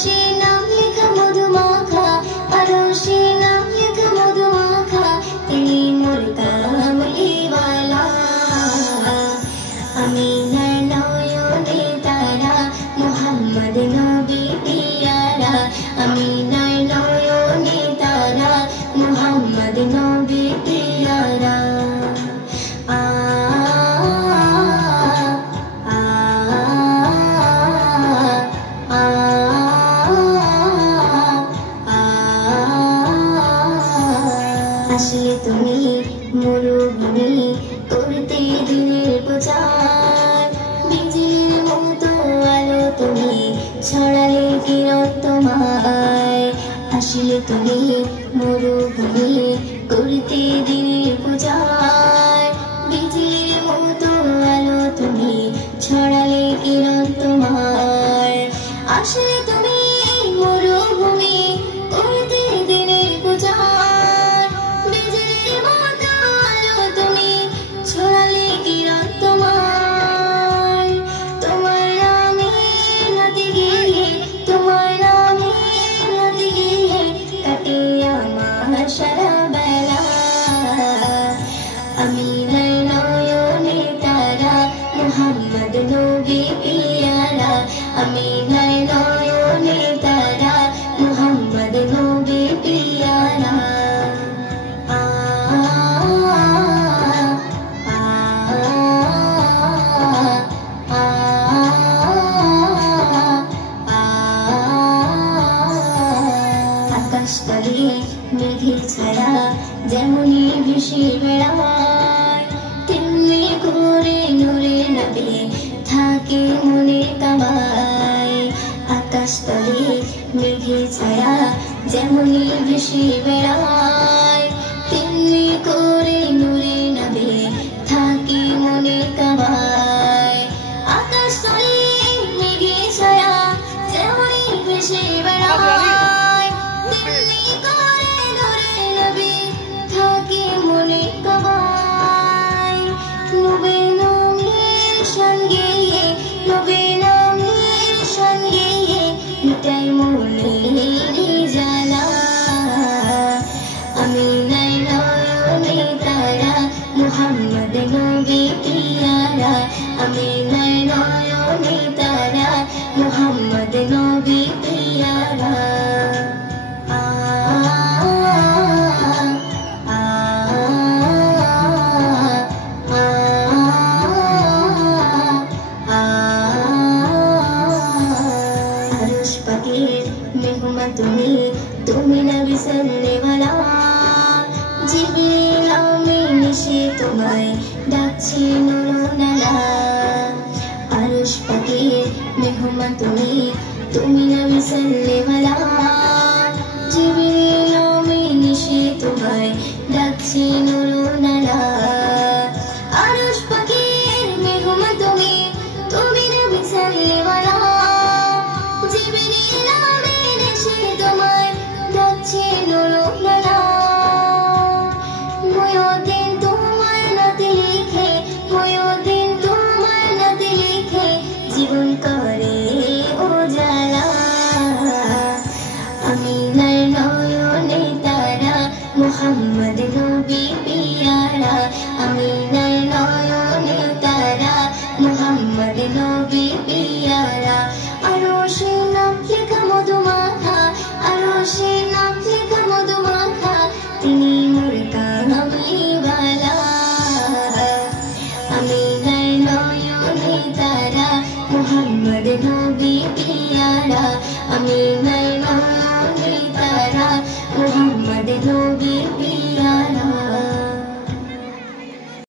আরশে নাম লেখা মধুমাখা, আরশে নাম লেখা মধুমাখা, তিনি মোর কামলিওয়ালা। আমিনার নয়নে তারা, মুহাম্মদ নবী পিয়ারা। আমিনার নয়নে তারা, মুহাম্মদ নবী পিয়ারা। আসলে তুমি মরুভূমি করতে দিনের প্রচার, বিজলির মতো আলো তুমি ছড়ালে কিরণ তোমায়। আসলে তুমি মরুভূমি করতে দিনের প্রচার, বিজলির মতো আলো তুমি ছড়ালে কিরণ তোমার। আসলে তুমি মরুভূমি করতে দিনের প্রচার, বিজলির মতো আলো তুমি ছড়ালে কিরণ তোমার। তোমার নামে নাতে গিয়ে, তোমার নামে নাতে গিয়ে কাটে আমার সারা বেলা। আমিনার নয়নে তারা, মুহাম্মদ নবী পিয়ারা। আমিনার নয়নে তারা, মুহাম্মদ নবী পিয়ারা। আকাশ তলে মেঘের ছায়া যেমনি ভেসে বেড়ায়, তেমনি করে নূরে নবী থাকে মনে কামায়। আকাশ তলে মেঘের ছায়া যেমনি ভেসে বেড়ায়, তেমনি করে নূরে নবী থাকে মনে কামায়। আকাশ তলে মেঘের ছায়া যেমনি ভেসে বেড়ায়, তেমনি করে নূরে নবী থাকে মনে কামায়। নবী নামের সঙ্গে, নবী নামের সঙ্গে মিটাই মনের জ্বালা। আমিনার নয়নে তারা, মুহাম্মদ নবী পিয়ারা। আমিনার নয়নে তারা, মুহাম্মদ নবী পিয়ারা। আরশ পাকের মেহমান তুমি, তুমি নবী সাল্লেওয়ালা। জিবরিল আমিন এসে তোমায় ডাকছে নুরুনালা। আরশ পাকের মেহমান তুমি, তুমি নবী সাল্লেওয়ালা। জিবরিল আমিন এসে তোমায় ডাকছে নুরুনালা। আরশ পাকের মেহমান তুমি, তুমি নবী সাল্লেওয়ালা। জিবরিল আমিন এসে তোমায় ডাকছে নুরুনালা। ময়দিন তোমার নাতে লিখে, ময়দিন তোমার নাতে লিখে জীবন করে উজালা। আমিনার নয়নে তারা, মুহাম্মদ নবী পিয়ারা। আমিনার নয়নে তারা, মুহাম্মদ নবী পিয়ারা। আরশে নাম লেখা মধুমাখা, আরশে নাম লেখা মধুমাখা, তিনি মোর কামলিওয়ালা। আমিনার নয়নে তারা, মুহাম্মদ নবী পিয়ারা। আমিনার নয়নে তারা, মুহাম্মদ নবী পিয়ারা।